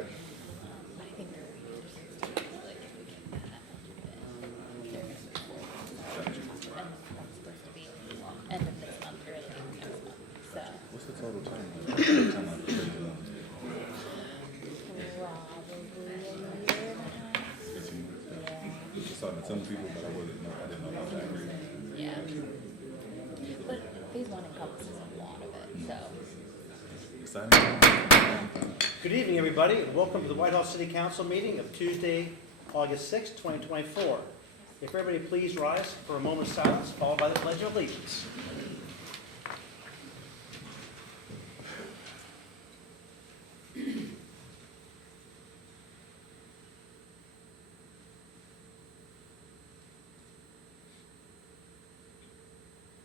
Aye. But I think they're waiting for 60, like if we get that, they're gonna move forward. And that's supposed to be end of this month, early next month, so. What's the total time? Probably a year and a half. Yeah. Just talking to some people, but I didn't know about that agreement. Yeah. But phase one encompasses a lot of it, so. Exciting. Good evening, everybody, and welcome to the Whitehall City Council meeting of Tuesday, August 6, 2024. If everybody please rise for a moment of silence, followed by the Pledge of Allegiance.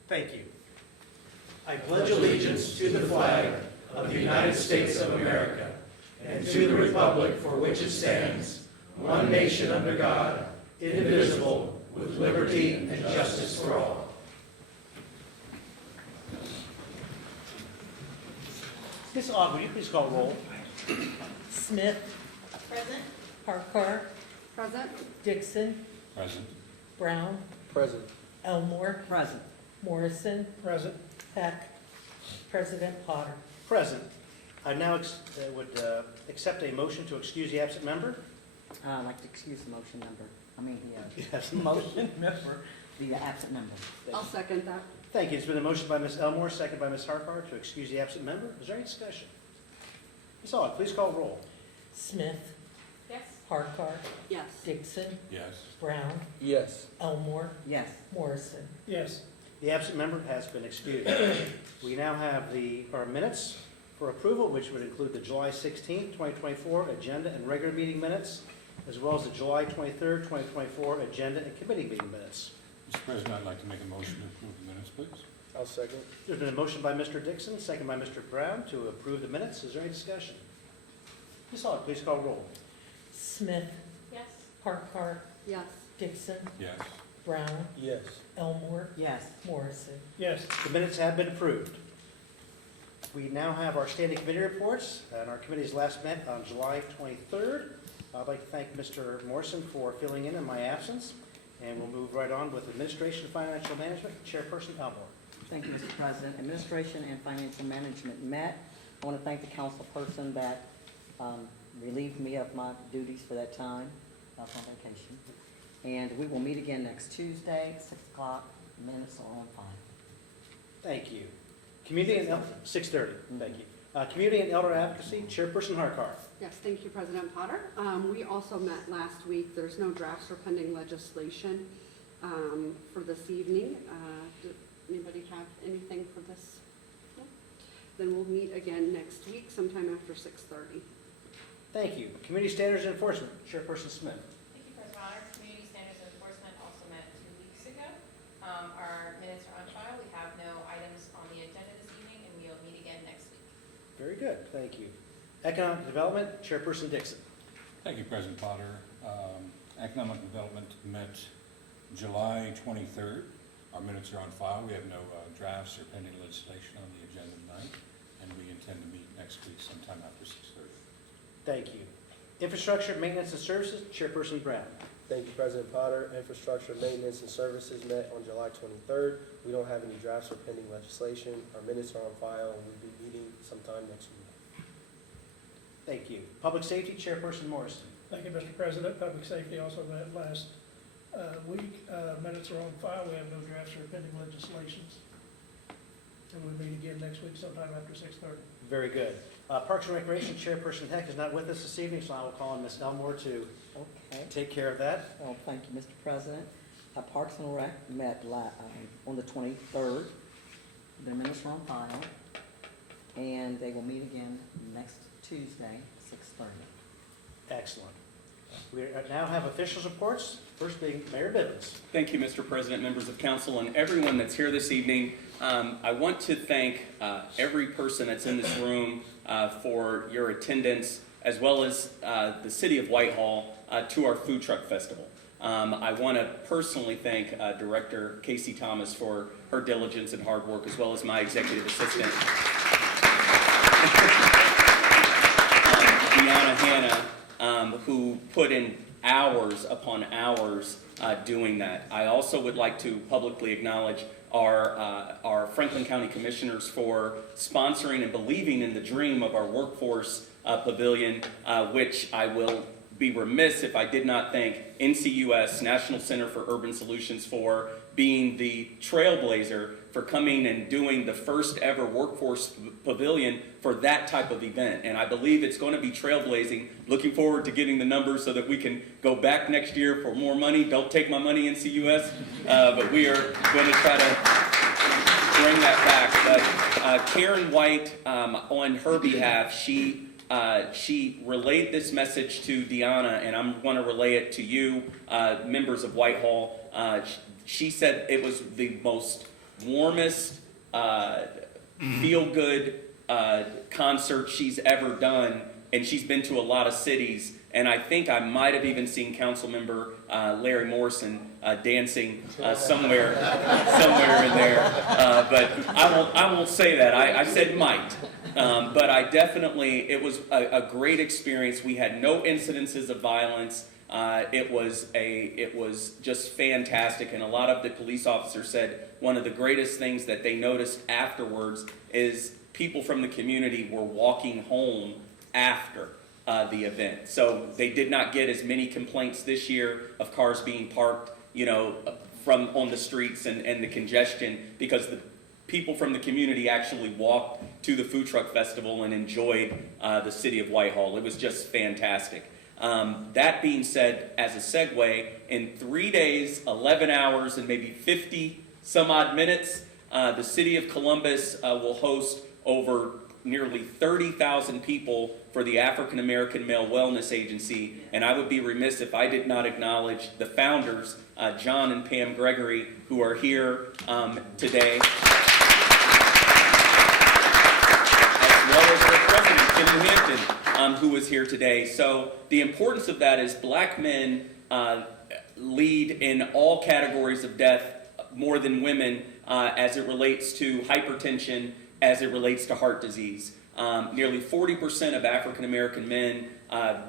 Thank you. I pledge allegiance to the flag of the United States of America and to the republic for which it stands, one nation under God, indivisible, with liberty and justice for all. Ms. Ogg, would you please call roll? Smith. Present. Harkar. Present. Dixon. Present. Brown. Present. Elmore. Present. Morrison. Present. Peck. President Potter. Present. I now would accept a motion to excuse the absent member. I'd like to excuse the motion member. Yes. Motion member, the absent member. I'll second that. Thank you. It's been a motion by Ms. Elmore, second by Ms. Harkar to excuse the absent member. Is there any discussion? Ms. Ogg, please call roll. Smith. Yes. Harkar. Yes. Dixon. Yes. Brown. Yes. Elmore. Yes. Morrison. Yes. The absent member has been excused. We now have our minutes for approval, which would include the July 16th, 2024 agenda and regular meeting minutes, as well as the July 23rd, 2024 agenda and committee meeting minutes. Mr. President, I'd like to make a motion to approve the minutes, please. I'll second. There's been a motion by Mr. Dixon, second by Mr. Brown to approve the minutes. Is there any discussion? Ms. Ogg, please call roll. Smith. Yes. Harkar. Yes. Dixon. Yes. Brown. Yes. Elmore. Yes. Morrison. Yes. The minutes have been approved. We now have our standing committee reports, and our committees last met on July 23rd. I'd like to thank Mr. Morrison for filling in my absence, and we'll move right on with Administration and Financial Management, Chairperson Elmore. Thank you, Mr. President. Administration and Financial Management met. I want to thank the council person that relieved me of my duties for that time. I was on vacation. And we will meet again next Tuesday, 6 o'clock. Minutes are on file. Thank you. Community and 6:30. Thank you. Community and Elder Advocacy, Chairperson Harkar. Yes, thank you, President Potter. We also met last week. There's no drafts or pending legislation for this evening. Does anybody have anything for this? No? Then we'll meet again next week, sometime after 6:30. Thank you. Community Standards and Enforcement, Chairperson Smith. Thank you, President Potter. Community Standards Enforcement also met 2 weeks ago. Our minutes are on file. We have no items on the agenda this evening, and we will meet again next week. Very good. Thank you. Economic Development, Chairperson Dixon. Thank you, President Potter. Economic Development met July 23rd. Our minutes are on file. We have no drafts or pending legislation on the agenda tonight, and we intend to meet next week sometime after 6:30. Thank you. Infrastructure, Maintenance and Services, Chairperson Brown. Thank you, President Potter. Infrastructure, Maintenance, and Services met on July 23rd. We don't have any drafts or pending legislation. Our minutes are on file, and we'll be meeting sometime next week. Thank you. Public Safety, Chairperson Morrison. Thank you, Mr. President. Public Safety also met last week. Minutes are on file. We have no drafts or pending legislations. And we'll meet again next week sometime after 6:30. Very good. Parks and Recreation, Chairperson Heck is not with us this evening, so I will call on Ms. Elmore to Okay. take care of that. Well, thank you, Mr. President. Parks and Rec met on the 23rd. Their minutes are on file. And they will meet again next Tuesday, 6:30. Excellent. We now have officials' reports, first being Mayor Bivens. Thank you, Mr. President, members of council, and everyone that's here this evening. I want to thank every person that's in this room for your attendance, as well as the city of Whitehall to our food truck festival. I want to personally thank Director Casey Thomas for her diligence and hard work, as well as my executive assistant, Deanna Hanna, who put in hours upon hours doing that. I also would like to publicly acknowledge our Franklin County Commissioners for sponsoring and believing in the dream of our workforce pavilion, which I will be remiss if I did not thank NCUS, National Center for Urban Solutions, for being the trailblazer for coming and doing the first ever workforce pavilion for that type of event. And I believe it's going to be trailblazing. Looking forward to getting the numbers so that we can go back next year for more money. Don't take my money, NCUS, but we are going to try to bring that back. But Karen White, on her behalf, she relayed this message to Deanna, and I'm going to relay it to you, members of Whitehall. She said it was the most warmest, feel-good concert she's ever done, and she's been to a lot of cities. And I think I might have even seen Councilmember Larry Morrison dancing somewhere in there. But I won't say that. I said might. But I definitely, it was a great experience. We had no incidences of violence. It was just fantastic, and a lot of the police officers said one of the greatest things that they noticed afterwards is people from the community were walking home after the event. So they did not get as many complaints this year of cars being parked, from on the streets and the congestion, because the people from the community actually walked to the food truck festival and enjoyed the city of Whitehall. It was just fantastic. That being said, as a segue, in 3 days, 11 hours, and maybe 50 some odd minutes, the city of Columbus will host over nearly 30,000 people for the African American Male Wellness Agency. And I would be remiss if I did not acknowledge the founders, John and Pam Gregory, who are here today, as well as their president, Kim Hampton, who is here today. So the importance of that is black men lead in all categories of death more than women as it relates to hypertension, as it relates to heart disease. Nearly 40% of African American men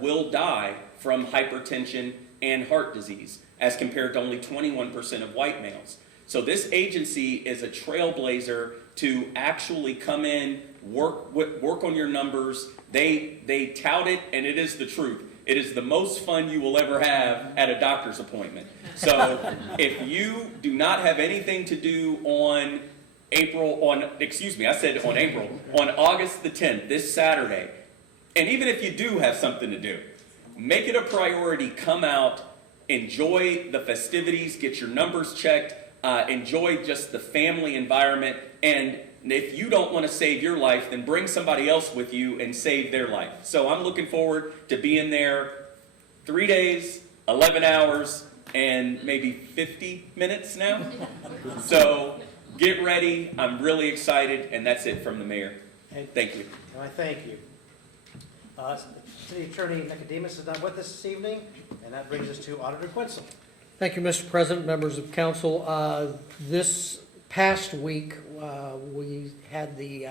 will die from hypertension and heart disease, as compared to only 21% of white males. So this agency is a trailblazer to actually come in, work on your numbers. They tout it, and it is the truth. It is the most fun you will ever have at a doctor's appointment. So if you do not have anything to do on August the 10th, this Saturday, and even if you do have something to do, make it a priority, come out, enjoy the festivities, get your numbers checked, enjoy just the family environment, and if you don't want to save your life, then bring somebody else with you and save their life. So I'm looking forward to being there 3 days, 11 hours, and maybe 50 minutes now. So get ready. I'm really excited, and that's it from the mayor. Thank you. And I thank you. City Attorney Nicodemus is not with us this evening, and that brings us to Auditor Quinzel. Thank you, Mr. President, members of council. This past week, we had the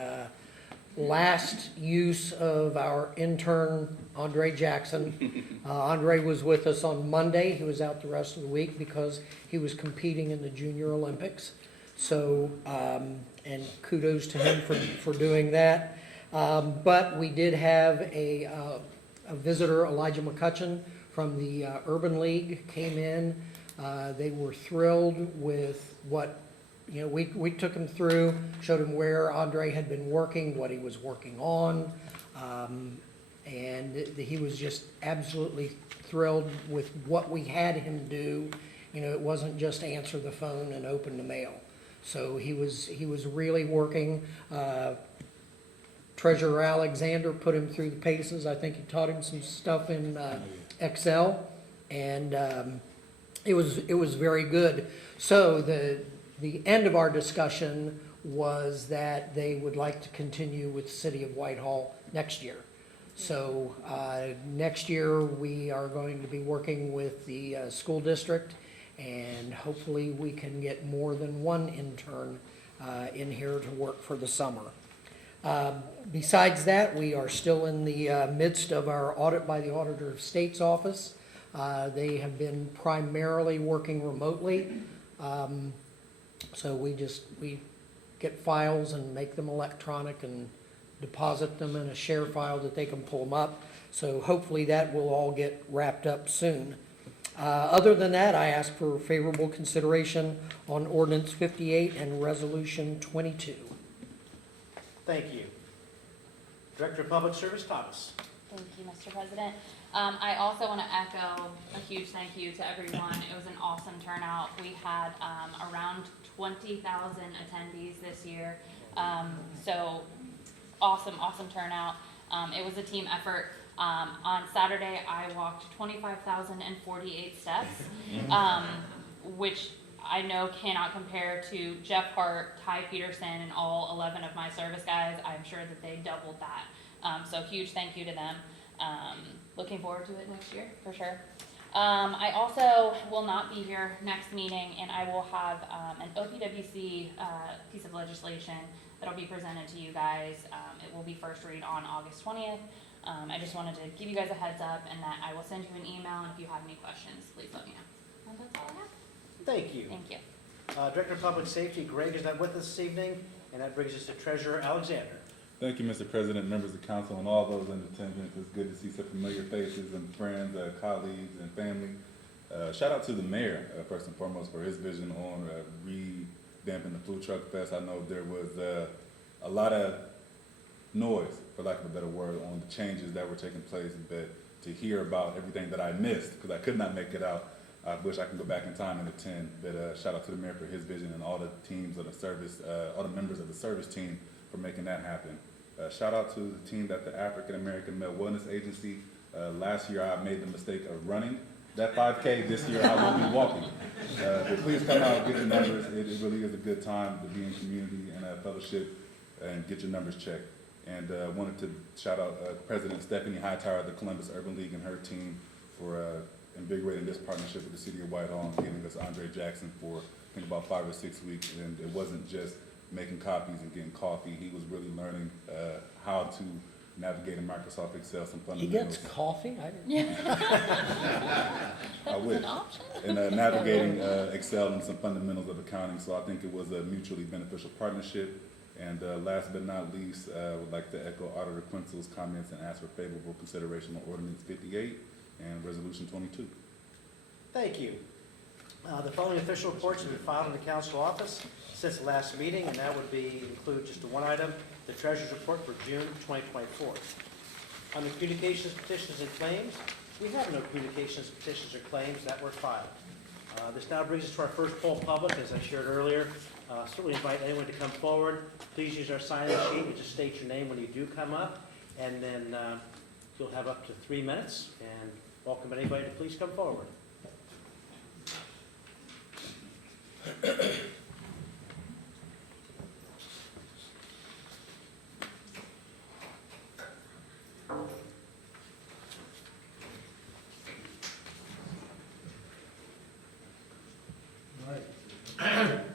last use of our intern, Andre Jackson. Andre was with us on Monday. He was out the rest of the week because he was competing in the Junior Olympics. So, and kudos to him for doing that. But we did have a visitor, Elijah McCutcheon, from the Urban League, came in. They were thrilled with what, we took him through, showed him where Andre had been working, what he was working on, and he was just absolutely thrilled with what we had him do. It wasn't just answer the phone and open the mail. So he was really working. Treasurer Alexander put him through the paces. I think he taught him some stuff in Excel, and it was very good. So the end of our discussion was that they would like to continue with the City of Whitehall next year. So next year we are going to be working with the school district, and hopefully we can get more than one intern in here to work for the summer. Besides that, we are still in the midst of our audit by the Auditor of State's office. They have been primarily working remotely. So we get files and make them electronic and deposit them in a share file that they can pull them up. So hopefully that will all get wrapped up soon. Other than that, I ask for favorable consideration on Ordinance 58 and Resolution 22. Thank you. Director of Public Service, Thomas. Thank you, Mr. President. I also want to echo a huge thank you to everyone. It was an awesome turnout. We had around 20,000 attendees this year. So awesome turnout. It was a team effort. On Saturday, I walked 25,048 steps, which I know cannot compare to Jeff Hart, Ty Peterson, and all 11 of my service guys. I'm sure that they doubled that. So huge thank you to them. Looking forward to it next year, for sure. I also will not be here next meeting, and I will have an OPWC piece of legislation that will be presented to you guys. It will be first read on August 20th. I just wanted to give you guys a heads up, and that I will send you an email, and if you have any questions, please let me know. And that's all I have. Thank you. Thank you. Director of Public Safety, Greg is not with us this evening, and that brings us to Treasurer Alexander. Thank you, Mr. President, members of council, and all those in attendance. It's good to see some familiar faces and friends, colleagues, and family. Shout out to the mayor, first and foremost, for his vision on revamping the Food Truck Fest. I know there was a lot of noise, for lack of a better word, on the changes that were taking place, but to hear about everything that I missed, because I could not make it out, I wish I could go back in time and attend. But shout out to the mayor for his vision and all the teams of the service, all the members of the service team for making that happen. Shout out to the team at the African American Male Wellness Agency. Last year I made the mistake of running that 5K. This year I will be walking. But please come out, get your numbers. It really is a good time to be in community and fellowship and get your numbers checked. And wanted to shout out President Stephanie Hightower of the Columbus Urban League and her team for invigorating this partnership with the city of Whitehall and getting us Andre Jackson for I think about 5 or 6 weeks. And it wasn't just making copies and getting coffee. He was really learning how to navigate in Microsoft Excel, some He fundamentals. gets coffee? I didn't. I wish. An option? And navigating Excel and some fundamentals of accounting. So I think it was a mutually beneficial partnership. And last but not least, I would like to echo Auditor Quincel's comments and ask for favorable consideration on Ordinance 58 and Resolution 22. Thank you. The following official reports have been filed in the council office since the last meeting, and that would include just one item, the treasurer's report for June 2024. On the communications, petitions, and claims, we have no communications, petitions, or claims that were filed. This now brings us to our first poll public, as I shared earlier. Certainly invite anyone to come forward. Please use our sign-in sheet, which just states your name when you do come up, and then you'll have up to 3 minutes, and welcome anybody to please come forward.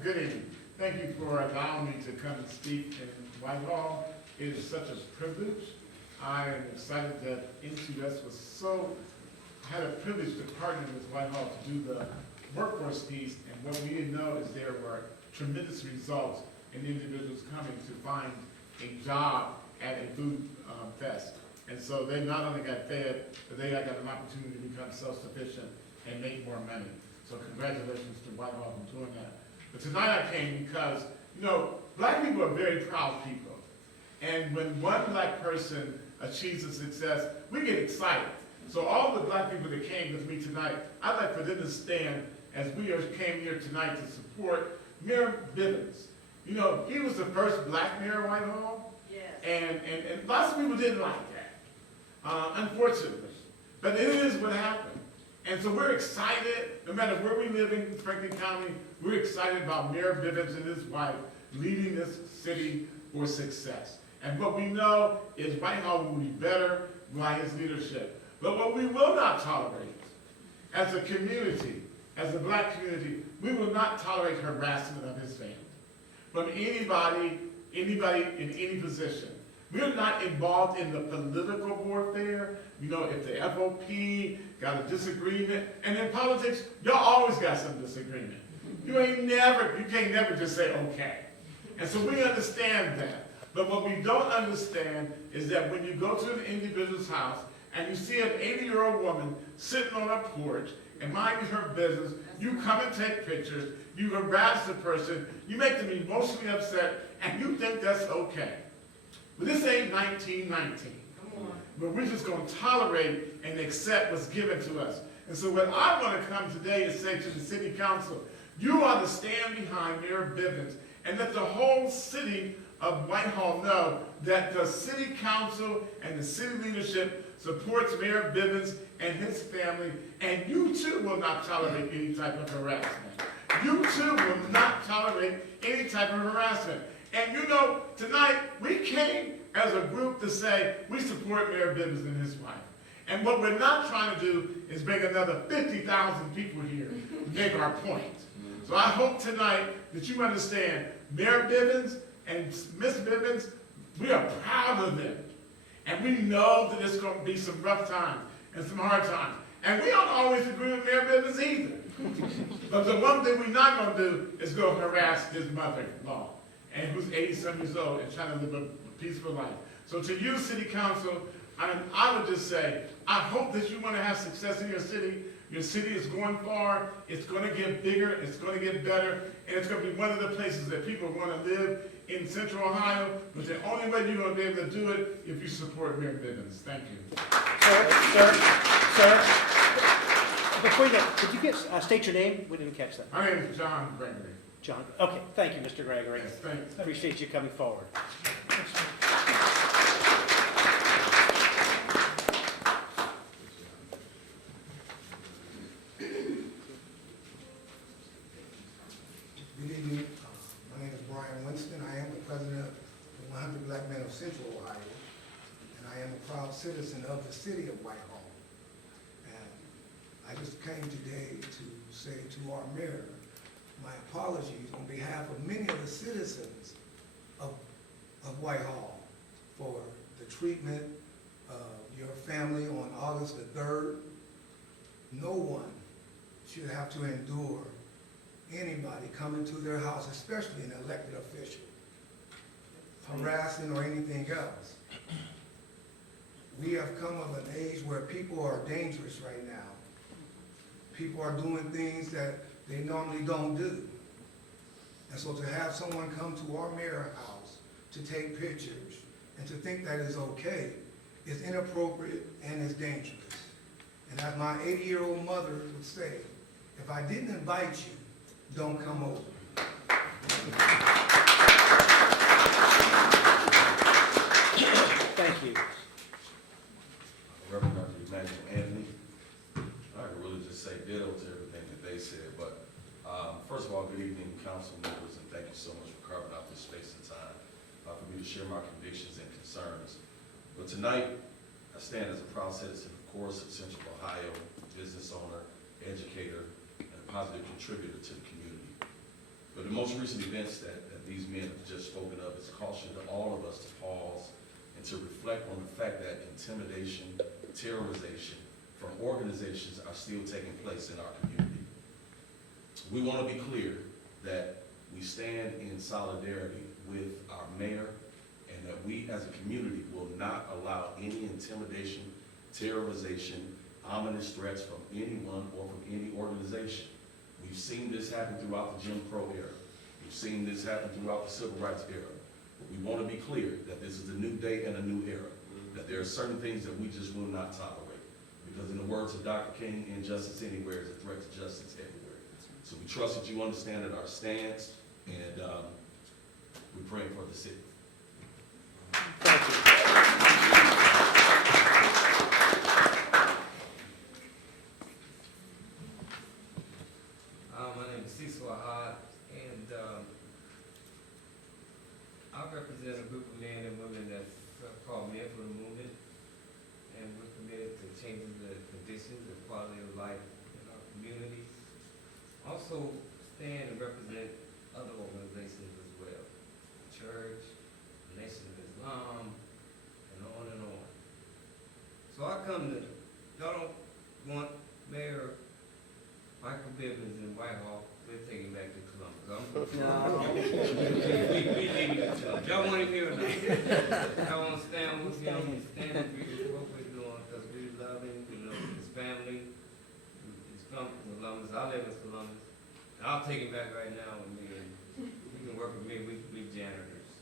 Good evening. Thank you for allowing me to come and speak in Whitehall. It is such a privilege. I am excited that NCS had a privilege to partner with Whitehall to do the workforce piece, and what we didn't know is there were tremendous results in individuals coming to find a job at a food fest. And so they not only got fed, but they got an opportunity to become self-sufficient and make more money. So congratulations to Whitehall for doing that. But tonight I came because, black people are very proud people. And when one black person achieves a success, we get excited. So all the black people that came with me tonight, I'd like for them to stand as we came here tonight to support Mayor Bivens. He was the first black mayor of Whitehall. Yes. And lots of people didn't like that, unfortunately. But it is what happened. And so we're excited, no matter where we live in Franklin County, we're excited about Mayor Bivens and his wife leading this city for success. And what we know is Whitehall will be better by his leadership. But what we will not tolerate, as a community, as a black community, we will not tolerate harassment of his family. From anybody in any position. We're not involved in the political warfare. You know, if the FOP got a disagreement, and in politics, y'all always got some disagreement. You can't never just say okay. And so we understand that. But what we don't understand is that when you go to an individual's house and you see an 80-year-old woman sitting on a porch and minding her business, you come and take pictures, you harass the person, you make them emotionally upset, and you think that's okay. But this ain't 1919. But we're just going to tolerate and accept what's given to us. And so what I want to come today is say to the city council, you ought to stand behind Mayor Bivens and let the whole city of Whitehall know that the city council and the city leadership supports Mayor Bivens and his family, and you too will not tolerate any type of harassment. You too will not tolerate any type of harassment. And you know, tonight we came as a group to say we support Mayor Bivens and his wife. And what we're not trying to do is bring another 50,000 people here to make our point. So I hope tonight that you understand Mayor Bivens and Miss Bivens, we are proud of them. And we know that it's going to be some rough times and some hard times. And we don't always agree with Mayor Bivens either. But the one thing we're not going to do is go harass his mother-in-law, and who's 80-some years old and trying to live a peaceful life. So to you, City Council, I would just say, I hope that you want to have success in your city. Your city is going far. It's going to get bigger. It's going to get better. And it's going to be one of the places that people want to live in Central Ohio. But the only way you're going to be able to do it if you support Mayor Bivens. Thank you. Sir, before you go, could you state your name? We didn't catch that. My name is John Gregory. John, okay, thank you, Mr. Gregory. Yes, thanks. Appreciate you coming forward. Good evening. My name is Brian Winston. I am the president of the 100 Black Men of Central Ohio, and I am a proud citizen of the city of Whitehall. And I just came today to say to our mayor, my apologies on behalf of many of the citizens of Whitehall for the treatment of your family on August the 3rd. No one should have to endure anybody coming to their house, especially an elected official, harassing or anything else. We have come of an age where people are dangerous right now. People are doing things that they normally don't do. And so to have someone come to our mayor's house to take pictures and to think that is okay is inappropriate and is dangerous. And as my 80-year-old mother would say, if I didn't invite you, don't come over. Thank you. Representative Emmanuel Anthony. I could really just say ditto to everything that they said, but first of all, good evening, council members, and thank you so much for carving out this space and time for me to share my convictions and concerns. But tonight, I stand as a proud citizen, of course, of Central Ohio, business owner, educator, and a positive contributor to the community. But the most recent events that these men have just spoken of is caution to all of us to pause and to reflect on the fact that intimidation, terrorization from organizations are still taking place in our community. We want to be clear that we stand in solidarity with our mayor and that we as a community will not allow any intimidation, terrorization, ominous threats from anyone or from any organization. We've seen this happen throughout the Jim Crow era. We've seen this happen throughout the Civil Rights era. But we want to be clear that this is a new day and a new era, that there are certain things that we just will not tolerate. Because in the words of Dr. King, injustice anywhere is a threat to justice everywhere. So we trust that you understand our stance, and we're praying for the city. Thank you. My name is Cecil Ahad, and I represent a group of men and women that's called Men for the Movement, and we're committed to changing the conditions and quality of life in our communities. Also stand and represent other organizations as well, the church, the Nation of Islam, So I come to, y'all don't want Mayor Michael Bivens in Whitehall, we're taking him back to Columbus. We leaving it to him. Y'all want him here or not? Y'all want to stand with him, stand with what we're doing, because we love him, we love his family. He's from Columbus, I live in Columbus. And I'll take him back right now with me, and you can work with me, we janitors.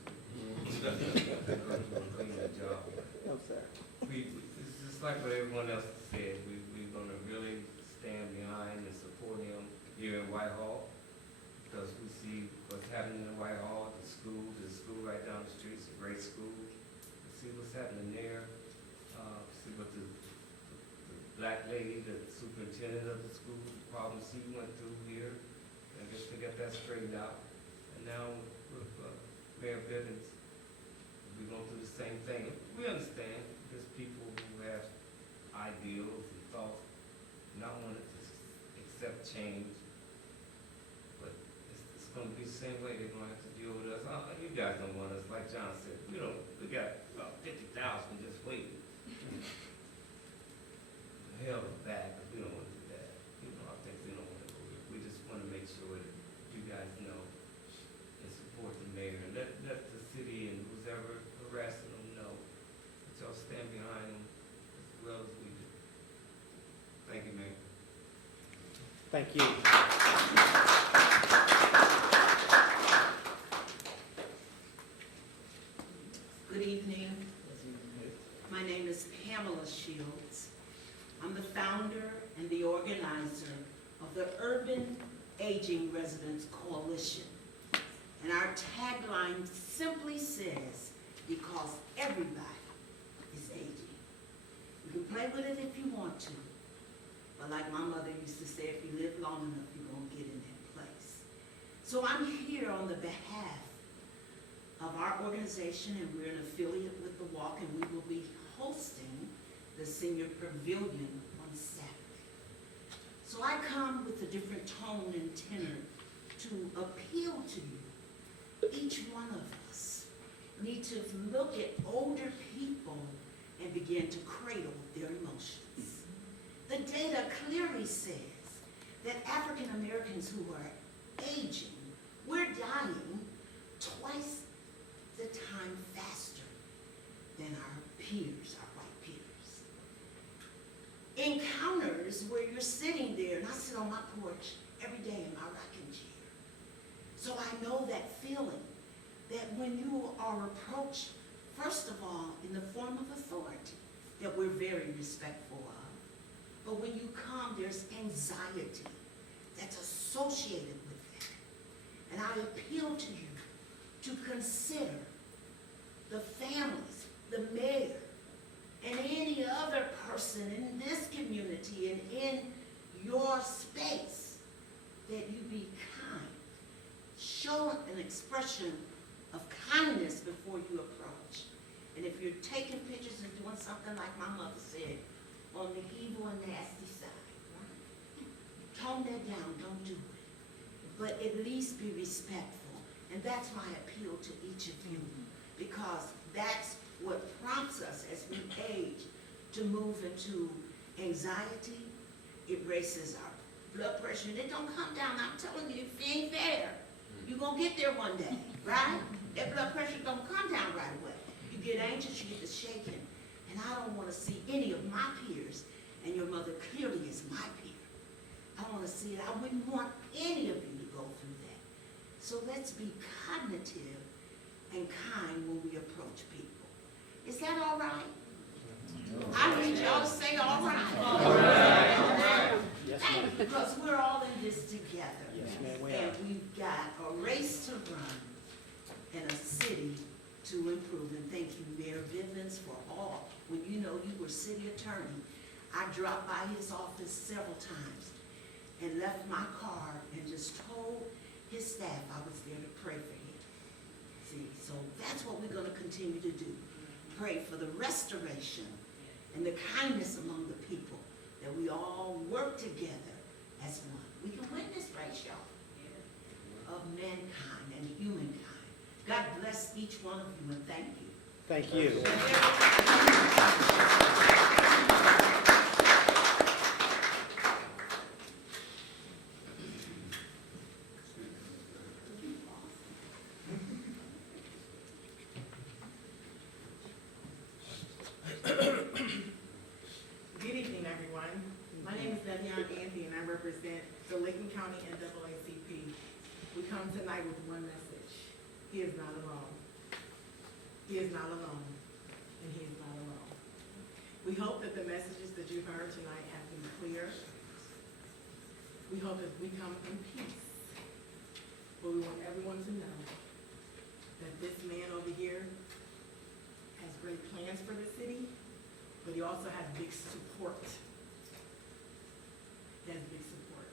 Clean that job. No, sir. It's just like what everyone else said, we're gonna really stand behind and support him here in Whitehall, because we see what's happening in Whitehall, the school right down the street, it's a great school. We see what's happening there, see what the black lady, the superintendent of the school, the problems she went through here, and just to get that straightened out. And now with Mayor Bivens, we're going through the same thing. We understand there's people who have ideals and thoughts, not wanting to accept change, but it's going to be the same way. They're going to have to deal with us. You guys don't want us, like John said, we got about 50,000 just waiting. Hell of a bag, but we don't want to do that. I think we don't want to go there. We just want to make sure that you guys know and support the mayor, and let the city and who's ever harassing them know that y'all stand behind them as well as we do. Thank you, Mayor. Thank you. Good evening. My name is Pamela Shields. I'm the founder and the organizer of the Urban Aging Residents Coalition. And our tagline simply says, because everybody is aging. You can play with it if you want to, but like my mother used to say, if you live long enough, you're going to get in that place. So I'm here on the behalf of our organization, and we're an affiliate with the Walk, and we will be hosting the Senior Pavilion on Saturday. So I come with a different tone and tenor to appeal to you. Each one of us need to look at older people and begin to cradle their emotions. The data clearly says that African Americans who are aging, we're dying twice the time faster than our peers, our white peers. Encounters where you're sitting there, and I sit on my porch every day in my rocking chair. So I know that feeling that when you are approached, first of all, in the form of authority, that we're very respectful of, but when you come, there's anxiety that's associated with that. And I appeal to you to consider the families, the mayor, and any other person in this community and in your space, that you be kind. Show an expression of kindness before you approach. And if you're taking pictures and doing something like my mother said, on the evil and nasty side, right? Tone that down, don't do it. But at least be respectful. And that's my appeal to each of you, because that's what prompts us as we age to move into anxiety. It raises our blood pressure, and it don't come down. I'm telling you, if it ain't there, you're going to get there one day, right? That blood pressure don't come down right away. You get anxious, you get to shaking. And I don't want to see any of my peers, and your mother clearly is my peer. I don't want to see it. I wouldn't want any of you to go through that. So let's be cognitive and kind when we approach people. Is that all right? I need y'all to say all right. All right. All right. Yes, Thank ma'am. you, because we're all in this together. Yes, ma'am, we And are. we've got a race to run and a city to improve. And thank you, Mayor Bivens, for all. When you know you were city attorney, I dropped by his office several times and left my card and just told his staff I was there to pray for him. See, so that's what we're going to continue to do. Pray for the restoration and the kindness among the people, that we all work together as one. We can win this race, y'all, of mankind and humankind. God bless each one of you, and thank you. Thank you. And Devion Anthony, and I represent the Licking County NAACP. We come tonight with one message. He is not alone. He is not alone, and he is not alone. We hope that the messages that you've heard tonight have been clear. We hope that we come in peace. But we want everyone to know that this man over here has great plans for the city, but he also has big support. He has big support.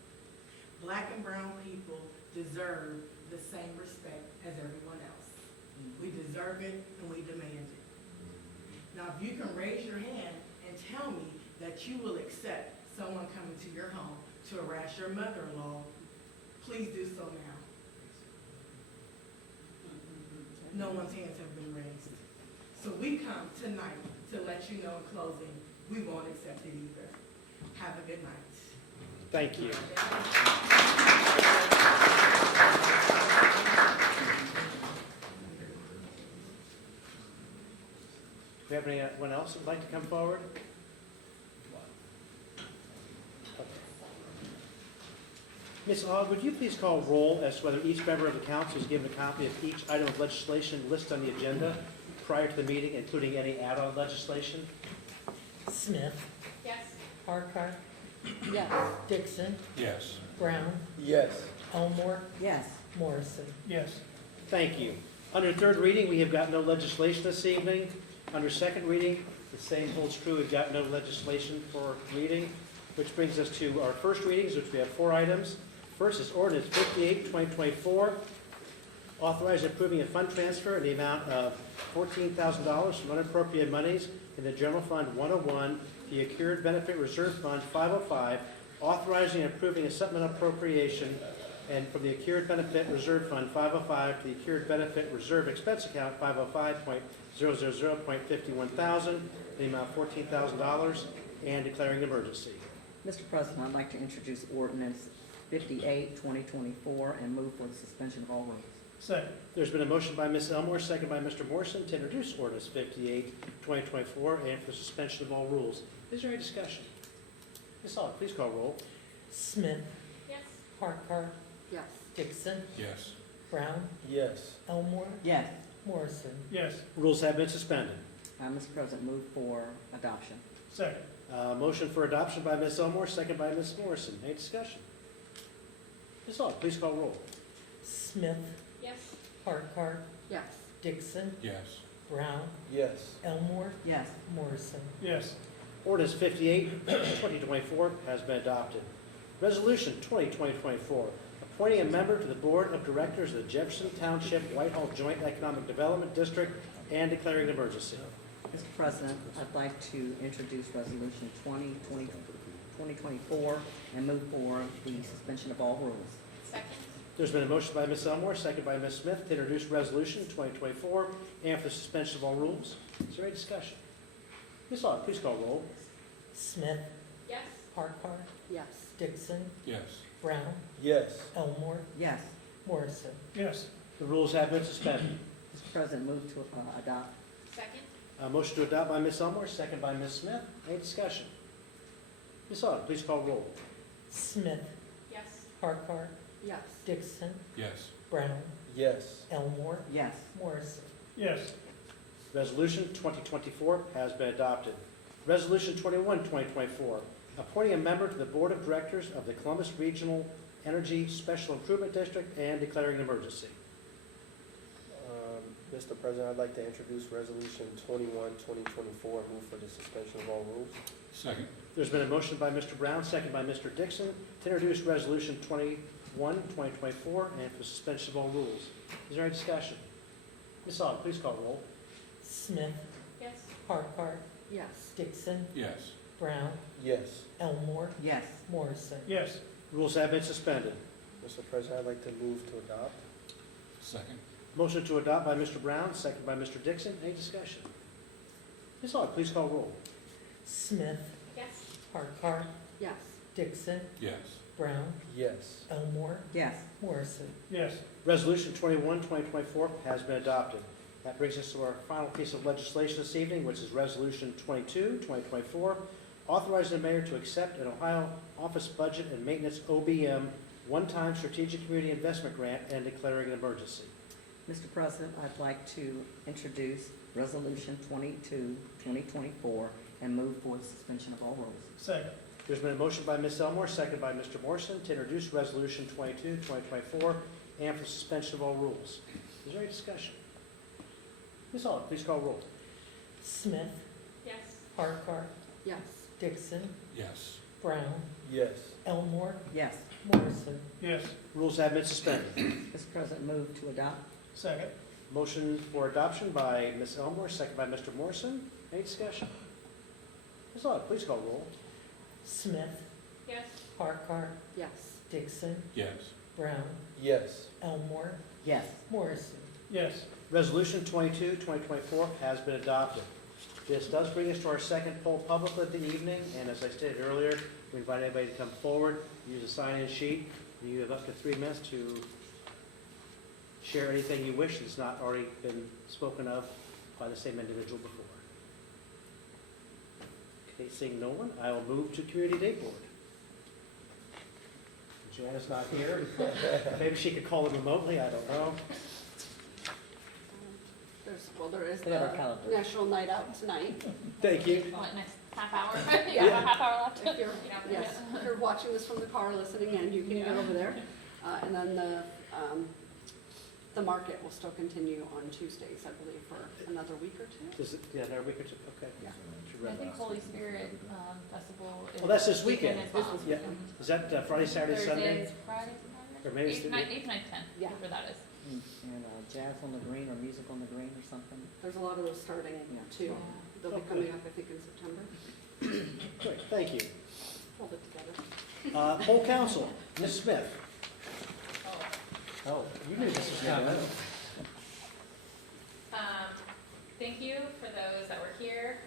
Black and brown people deserve the same respect as everyone else. We deserve it and we demand it. Now, if you can raise your hand and tell me that you will accept someone coming to your home to harass your mother-in-law, please do so now. No one's hands have been raised. So we come tonight to let you know in closing, we won't accept it either. Have a good night. Thank you. Do we have anyone else who'd like to come forward? Ms. Aug, would you please call roll as to whether each member of the council is given a copy of each item of legislation listed on the agenda prior to the meeting, including any add-on legislation? Smith, Yes. Harkar, Yes. Dixon, Yes. Brown, Yes. Elmore, Yes. Morrison. Yes. Thank you. Under third reading, we have got no legislation this evening. Under second reading, the same holds true. We've got no legislation for reading, which brings us to our first readings, which we have 4 items. First is ordinance 58, 2024, authorizing approving a fund transfer in the amount of $14,000 from unappropriated monies in the General Fund 101 to the Accrued Benefit Reserve Fund 505, authorizing and approving a supplemental appropriation and from the Accrued Benefit Reserve Fund 505 to the Accrued Benefit Reserve Expense Account 505.000.51,000 in the amount of $14,000 and declaring an emergency. Mr. President, I'd like to introduce ordinance 58, 2024, and move for the suspension of all rules. Second. There's been a motion by Ms. Elmore, second by Mr. Morrison, to introduce ordinance 58, 2024, and for suspension of all rules. Is there any discussion? Ms. Aug, please call roll. Smith, Yes. Harkar, Yes. Dixon, Yes. Brown, Yes. Elmore, Yes. Morrison. Yes. Rules have been suspended. Mr. President, move for adoption. Second. Motion for adoption by Ms. Elmore, second by Ms. Morrison. Any discussion? Ms. Aug, please call roll. Smith, Yes. Harkar, Yes. Dixon, Yes. Brown, Yes. Elmore, Yes. Morrison. Yes. Ordinance 58, 2024 has been adopted. Resolution 2024, appointing a member to the Board of Directors of the Jefferson Township Whitehall Joint Economic Development District and declaring an emergency. Mr. President, I'd like to introduce resolution 2024, and move for the suspension of all rules. Second. There's been a motion by Ms. Elmore, second by Ms. Smith, to introduce resolution 2024 and for suspension of all rules. Is there any discussion? Ms. Aug, please call roll. Smith, Yes. Harkar, Yes. Dixon, Yes. Brown, Yes. Elmore, Yes. Morrison. Yes. The rules have been suspended. Mr. President, move to adopt. Second. A motion to adopt by Ms. Elmore, second by Ms. Smith. Any discussion? Ms. Aug, please call roll. Smith, Yes. Harkar, Yes. Dixon, Yes. Brown, Yes. Elmore, Yes. Morrison. Yes. Resolution 2024 has been adopted. Resolution 21, 2024, appointing a member to the Board of Directors of the Columbus Regional Energy Special Improvement District and declaring an emergency. Mr. President, I'd like to introduce resolution 21, 2024, and move for the suspension of all rules. Second. There's been a motion by Mr. Brown, second by Mr. Dixon, to introduce Resolution 21, 2024, and for suspension of all rules. Is there any discussion? Ms. Aug, please call roll. Smith, Yes. Harkar, Yes. Dixon, Yes. Brown, Yes. Elmore, Yes. Morrison. Yes. Rules have been suspended. Mr. President, I'd like to move to adopt. Second. Motion to adopt by Mr. Brown, second by Mr. Dixon. Any discussion? Ms. Aug, please call roll. Smith, Yes. Harkar, Yes. Dixon, Yes. Brown, Yes. Elmore, Yes. Morrison. Yes. Resolution 21, 2024 has been adopted. That brings us to our final piece of legislation this evening, which is Resolution 22, 2024, authorizing the mayor to accept an Ohio Office Budget and Maintenance OBM one-time strategic community investment grant and declaring an emergency. Mr. President, I'd like to introduce Resolution 22, 2024, and move for the suspension of all rules. Second. There's been a motion by Ms. Elmore, second by Mr. Morrison, to introduce Resolution 22, 2024, and for suspension of all rules. Is there any discussion? Ms. Aug, please call roll. Smith, Yes. Farquhar, Yes. Dixon, Yes. Brown, Yes. Elmore, Yes. Morrison. Yes. Rules have been suspended. Mr. President, move to adopt. Second. Motion for adoption by Ms. Elmore, second by Mr. Morrison. Any discussion? Ms. Aug, please call roll. Smith, Yes. Farquhar, Yes. Dixon, Yes. Brown, Yes. Elmore, Yes. Morrison. Yes. Resolution 22, 2024 has been adopted. This does bring us to our second poll public of the evening, and as I stated earlier, we invite anybody to come forward, use a sign-in sheet. You have up to 3 minutes to share anything you wish that's not already been spoken of by the same individual before. Okay, seeing no one, I will move to Community Day Board. Joanna's not here. Maybe she could call it remotely, I don't know. There is We got our the calendar. National Night Out tonight. Thank you. What, next half hour? You Yeah. have a half hour left? If you're, yes, if you're watching this from the car listening in, you can get over there. And then the market will still continue on Tuesdays, I believe, for another week or two. Is it, yeah, another week or two, okay. Yeah. Should read I think that. Holy Spirit Festival is. Well, that's this weekend. as well. Yeah. Is that Friday, Saturday, Thursday Sunday? is Friday, Or maybe it's 8th, the- 9th, 10th, Yeah. whatever that is. And jazz on the green or music on the green or something. There's a lot of those starting Yeah. too. They'll be Okay. coming up, I think, in September. Great, thank you. Hold it together. Full council, Ms. Smith. Oh, you knew this was coming. Thank you for those that were here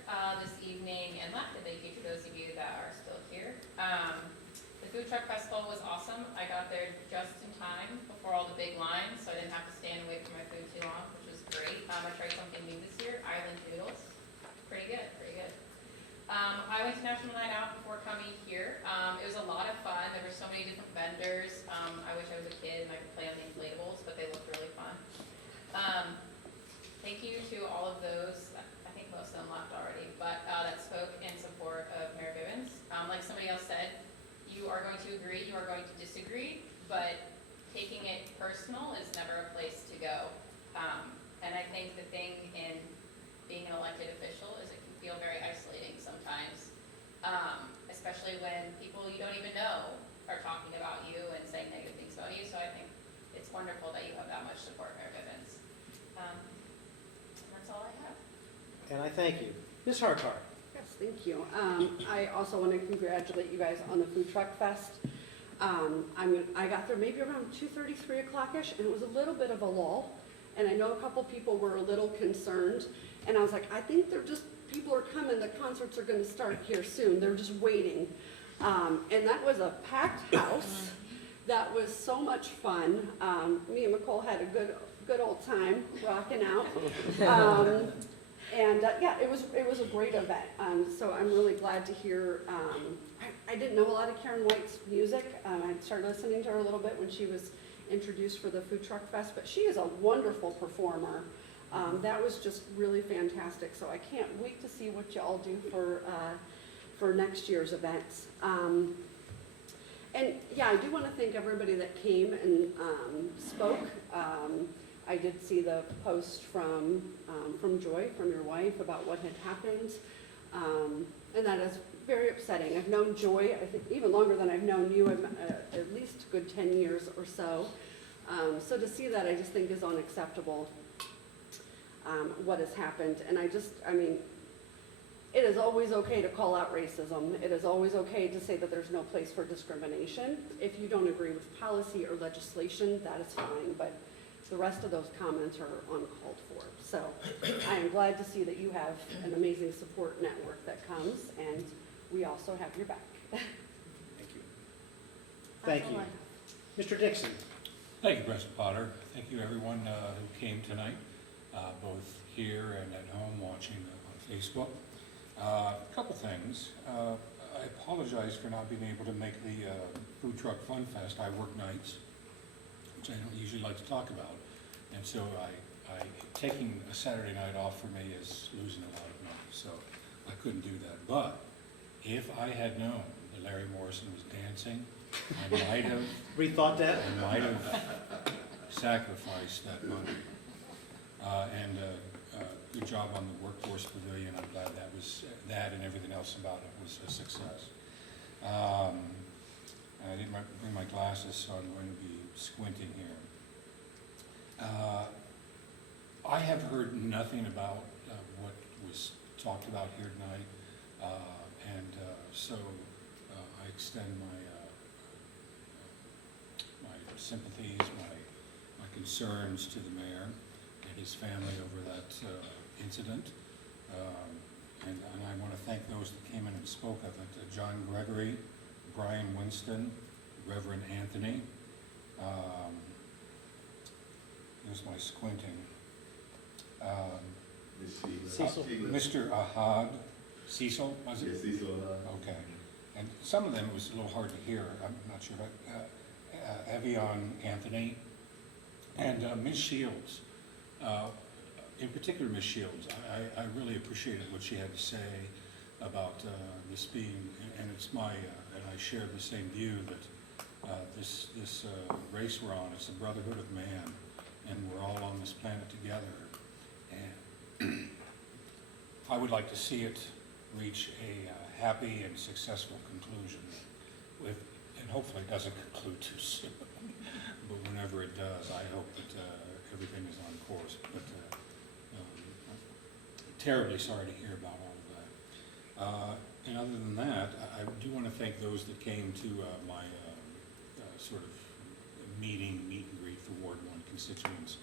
this evening and left, and thank you to those of you that are still here. The Food Truck Festival was awesome. I got there just in time before all the big lines, so I didn't have to stand and wait for my food too long, which was great. I tried something new this year, island noodles. Pretty good, pretty good. I went to National Night Out before coming here. It was a lot of fun. There were so many different vendors. I wish I was a kid and I could play on the inflatables, but they looked really fun. Thank you to all of those, I think most of them left already, but that spoke in support of Mayor Bivens. Like somebody else said, you are going to agree, you are going to disagree, but taking it personal is never a place to go. And I think the thing in being an elected official is it can feel very isolating sometimes, especially when people you don't even know are talking about you and saying negative things about you. So I think it's wonderful that you have that much support, Mayor Bivens. That's all I have. And I thank you. Ms. Harkar. Yes, thank you. I also want to congratulate you guys on the Food Truck Fest. I got there maybe around 2:30, 3 o'clock-ish, and it was a little bit of a lull. And I know a couple people were a little concerned, and I was like, I think people are coming, the concerts are gonna start here soon, they're just waiting. And that was a packed house. That was so much fun. Me and Nicole had a good old time rocking out. Yeah, it was a great event. So I'm really glad to hear, I didn't know a lot of Karen White's music. I started listening to her a little bit when she was introduced for the Food Truck Fest, but she is a wonderful performer. That was just really fantastic. So I can't wait to see what y'all do for next year's events. And yeah, I do want to thank everybody that came and spoke. I did see the post from Joy, from your wife, about what had happened. And that is very upsetting. I've known Joy, I think, even longer than I've known you, at least a good 10 years or so. So to see that, I just think is unacceptable, what has happened. And I mean, it is always okay to call out racism. It is always okay to say that there's no place for discrimination. If you don't agree with policy or legislation, that is fine, but the rest of those comments are uncalled for. So I am glad to see that you have an amazing support network that comes, and we also have your back. Thank you. Thank you. Mr. Dixon. Thank you, President Potter. Thank you, everyone who came tonight, both here and at home watching on Facebook. A couple things. I apologize for not being able to make the Food Truck Fun Fest. I work nights, which I don't usually like to talk about. And so taking a Saturday night off for me is losing a lot of money, so I couldn't do that. But if I had known that Larry Morrison was dancing, I might have Rethought that? I might have sacrificed that money. Good job on the workforce pavilion. I'm glad that and everything else about it was a success. I didn't bring my glasses, so I'm going to be squinting here. I have heard nothing about what was talked about here tonight, so I extend my sympathies, my concerns to the mayor and his family over that incident. And I want to thank those that came in and spoke of it. John Gregory, Brian Winston, Reverend Anthony. Here's my squinting. Cecil. Mr. Ahad, Cecil, was it? Yes, Cecil. Okay. And some of them it was a little hard to hear. I'm not sure, but Evian Anthony and Ms. Shields. In particular, Ms. Shields, I really appreciated what she had to say about this being, and it's my, and I share the same view that this race we're on, it's the brotherhood of man, and we're all on this planet together. And I would like to see it reach a happy and successful conclusion, and hopefully it doesn't conclude too soon. But whenever it does, I hope that everything is on course. But terribly sorry to hear about all of that. And other than that, I do want to thank those that came to my sort of meet and greet for Ward 1 constituents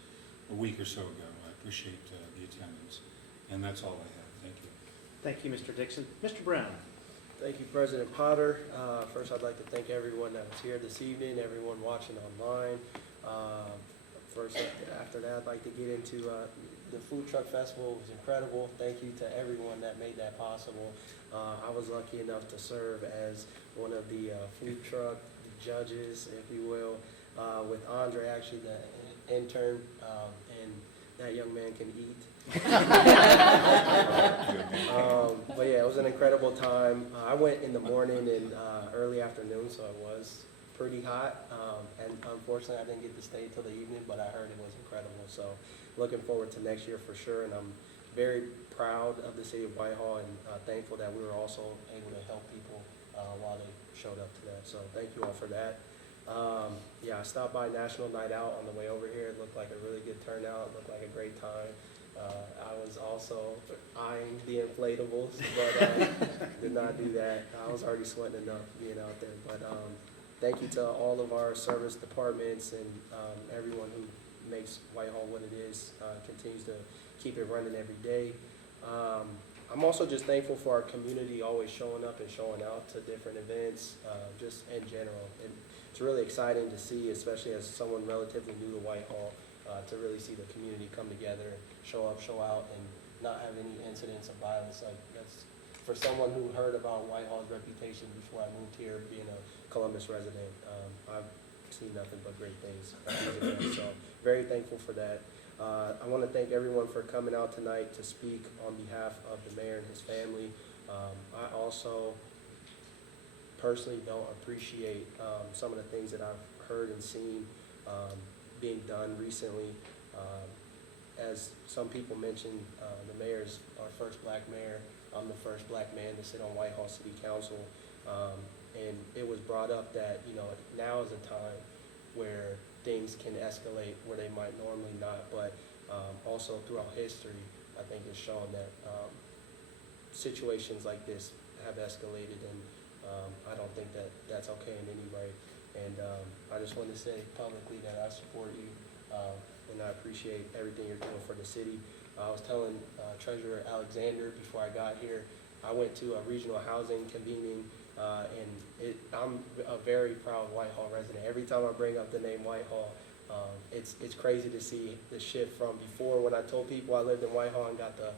a week or so ago. I appreciate the attendance. And that's all I have. Thank you. Thank you, Mr. Dixon. Mr. Brown. Thank you, President Potter. First, I'd like to thank everyone that was here this evening, everyone watching online. First, after that, I'd like to get into the Food Truck Festival. It was incredible. Thank you to everyone that made that possible. I was lucky enough to serve as one of the food truck judges, if you will, with Andre, actually the intern, and that young man can eat. But yeah, it was an incredible time. I went in the morning and early afternoon, so it was pretty hot. And unfortunately, I didn't get to stay till the evening, but I heard it was incredible. So looking forward to next year for sure. And I'm very proud of the city of Whitehall and thankful that we were also able to help people while they showed up to that. So thank you all for that. Yeah, I stopped by National Night Out on the way over here. It looked like a really good turnout. It looked like a great time. I was also eyeing the inflatables, but did not do that. I was already sweating enough being out there. But thank you to all of our service departments and everyone who makes Whitehall what it is, continues to keep it running every day. I'm also just thankful for our community always showing up and showing out to different events, just in general. And it's really exciting to see, especially as someone relatively new to Whitehall, to really see the community come together, show up, show out, and not have any incidents of violence. Like that's for someone who heard about Whitehall's reputation before I moved here, being a Columbus resident. I've seen nothing but great things at these events, so very thankful for that. I want to thank everyone for coming out tonight to speak on behalf of the mayor and his family. I also personally don't appreciate some of the things that I've heard and seen being done recently. As some people mentioned, the mayor is our first black mayor. I'm the first black man to sit on Whitehall City Council. And it was brought up that, you know, now is a time where things can escalate where they might normally not, but also throughout history, I think it's shown that situations like this have escalated, and I don't think that that's okay in any way. And I just want to say publicly that I support you, and I appreciate everything you're doing for the city. I was telling Treasurer Alexander before I got here, I went to a regional housing convening, and I'm a very proud Whitehall resident. Every time I bring up the name Whitehall, it's crazy to see the shift from before when I told people I lived in Whitehall and got the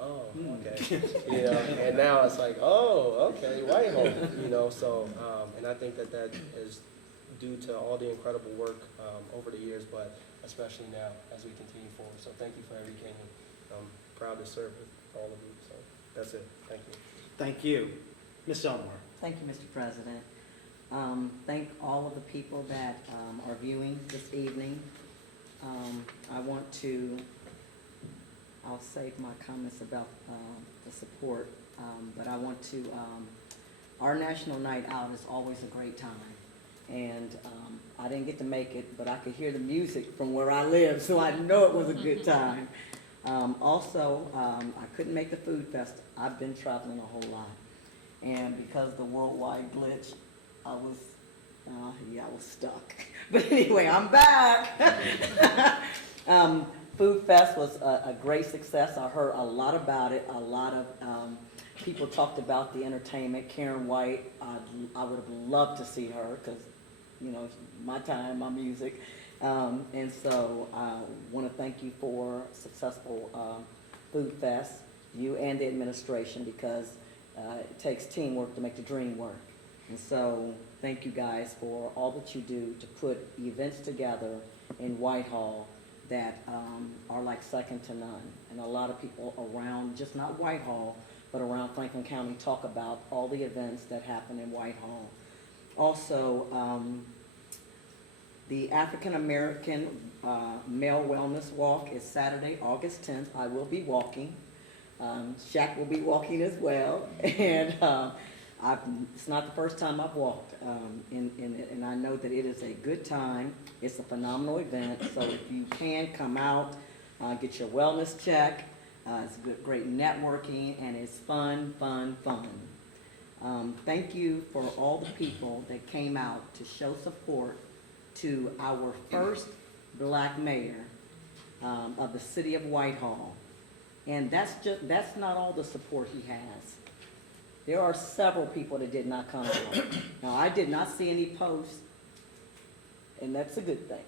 oh, okay. You know, and now it's like, oh, okay, Whitehall, you know, so, and I think that that is due to all the incredible work over the years, but especially now as we continue forward. So thank you for everything. I'm proud to serve with all of you. So that's it. Thank you. Thank you. Ms. Elmore. Thank you, Mr. President. Thank all of the people that are viewing this evening. I want to, I'll save my comments about the support, but I want to, our National Night Out is always a great time. And I didn't get to make it, but I could hear the music from where I live, so I know it was a good time. Also, I couldn't make the food fest. I've been traveling a whole lot. And because of the worldwide glitch, I was stuck. But anyway, I'm back. Food Fest was a great success. I heard a lot about it. A lot of people talked about the entertainment. Karen White, I would have loved to see her because, you know, my time, my music. And so I want to thank you for successful Food Fest, you and the administration, because it takes teamwork to make the dream work. And so thank you guys for all that you do to put events together in Whitehall that are like second to none. And a lot of people around, just not Whitehall, but around Franklin County talk about all the events that happen in Whitehall. Also, the African American Male Wellness Walk is Saturday, August 10th. I will be walking. Shaq will be walking as well. And it's not the first time I've walked in it, and I know that it is a good time. It's a phenomenal event, so if you can come out, get your wellness check. It's good, great networking, and it's fun, fun, fun. Thank you for all the people that came out to show support to our first black mayor of the city of Whitehall. And that's not all the support he has. There are several people that did not come out. Now, I did not see any posts, and that's a good thing.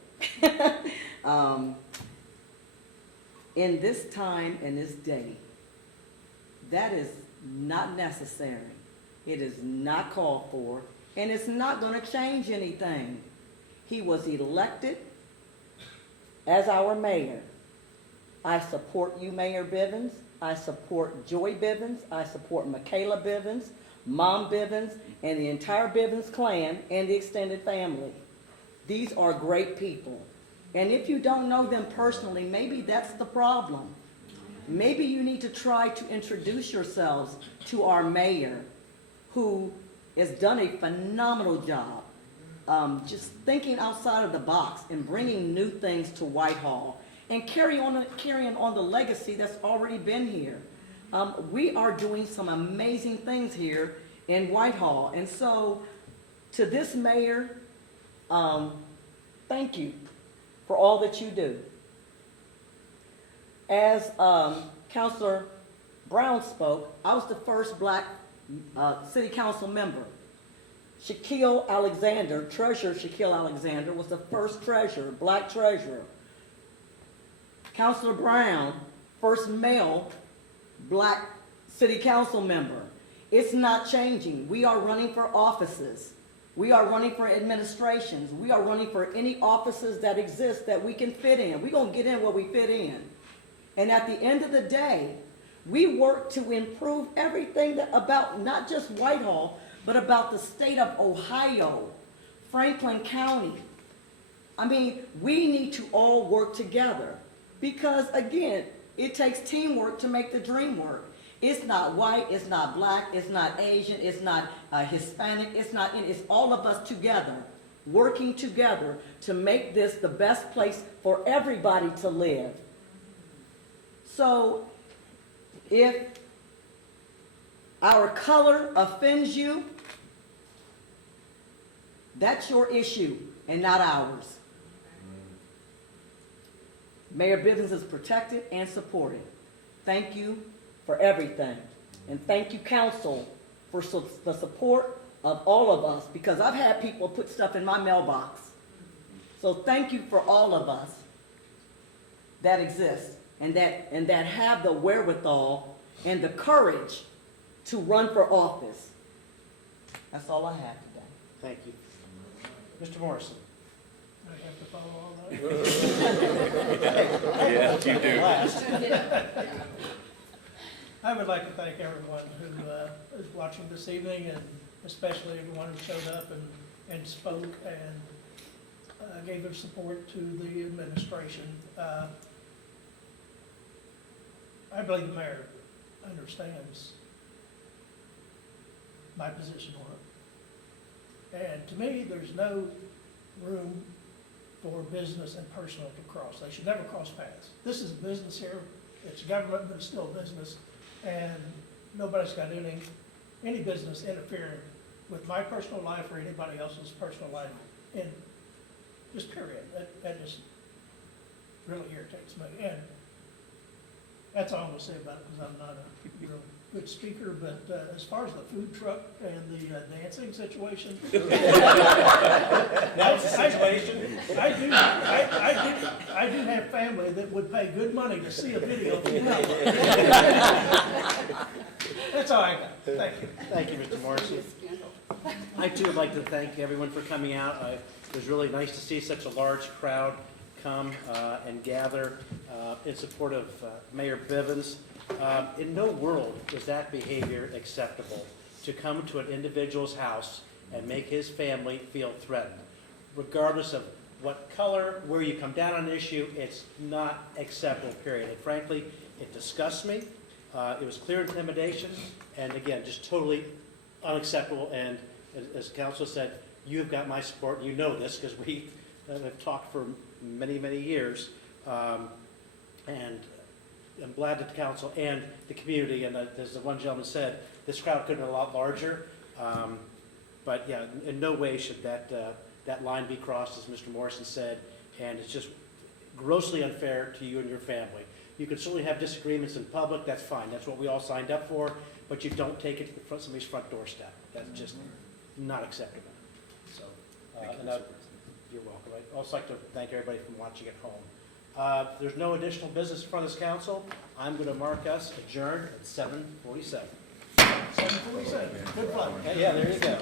In this time and this day, that is not necessary. It is not called for, and it's not going to change anything. He was elected as our mayor. I support you, Mayor Bivens. I support Joy Bivens. I support Michaela Bivens, Mom Bivens, and the entire Bivens clan and the extended family. These are great people. And if you don't know them personally, maybe that's the problem. Maybe you need to try to introduce yourselves to our mayor, who has done a phenomenal job, just thinking outside of the box and bringing new things to Whitehall and carrying on the legacy that's already been here. We are doing some amazing things here in Whitehall. And so to this mayor, thank you for all that you do. As Councilor Brown spoke, I was the first black city council member. Shaquille Alexander, Treasurer Shaquille Alexander, was the first treasurer, black treasurer. Councilor Brown, first male black city council member. It's not changing. We are running for offices. We are running for administrations. We are running for any offices that exist that we can fit in. We're going to get in where we fit in. And at the end of the day, we work to improve everything about not just Whitehall, but about the state of Ohio, Franklin County. I mean, we need to all work together because, again, it takes teamwork to make the dream work. It's not white, it's not black, it's not Asian, it's not Hispanic, it's all of us together, working together to make this the best place for everybody to live. So, if our color offends you, that's your issue and not ours. Mayor Bivens is protected and supported. Thank you for everything. And thank you, council, for the support of all of us, because I've had people put stuff in my mailbox. So thank you for all of us that exist and that have the wherewithal and the courage to run for office. That's all I have today. Thank you. Mr. Morrison. I have to follow all that. Yeah, you do. Last. I would like to thank everyone who is watching this evening, and especially everyone who showed up and spoke and gave their support to the administration. I believe the mayor understands my position on it. And to me, there's no room for business and personal to cross. They should never cross paths. This is business here. It's government, but it's still business. And nobody's got any business interfering with my personal life or anybody else's personal life. And just period. That just really irritates me. And that's all I'm gonna say about it, because I'm not a real good speaker, but as far as the food truck and the dancing situation. That's the situation. I do have family that would pay good money to see a video of you. That's all I got. Thank you. Thank you, Mr. Morrison. I too would like to thank everyone for coming out. It was really nice to see such a large crowd come and gather in support of Mayor Bivens. In no world is that behavior acceptable, to come to an individual's house and make his family feel threatened. Regardless of what color, where you come down on an issue, it's not acceptable, period. And frankly, it disgusts me. It was clear intimidation, and again, just totally unacceptable. And as council said, you've got my support. You know this because we have talked for many, many years. And I'm glad that the council and the community, and as the one gentleman said, this crowd could have been a lot larger. But yeah, in no way should that line be crossed, as Mr. Morrison said, and it's just grossly unfair to you and your family. You can certainly have disagreements in public, that's fine, that's what we all signed up for, but you don't take it to somebody's front doorstep. That's just not acceptable. So, you're welcome. I'd also like to thank everybody for watching at home. There's no additional business in front of this council. I'm going to mark us adjourned at 7:47. 7:47. Good luck. Yeah, there you go.